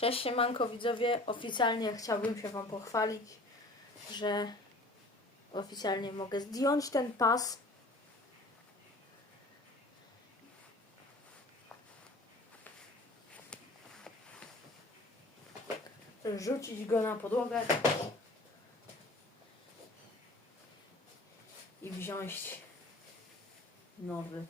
Cześć siemanko widzowie, oficjalnie chciałbym się wam pochwalić, że oficjalnie mogę zdjąć ten pas. Rzucić go na podłogę i wziąć nowy.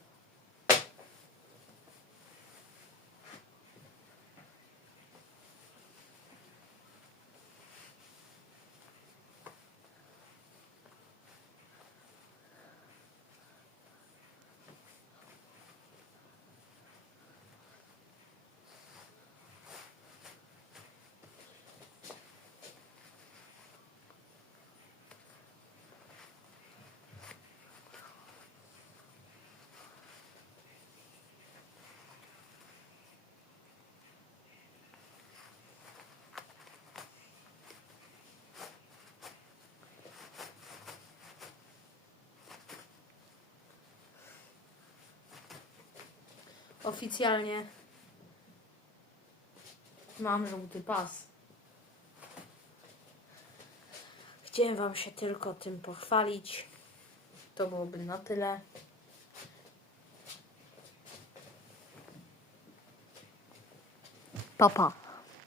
Oficjalnie mam żółty pas. Chciałem Wam się tylko tym pochwalić. To byłoby na tyle. Papa.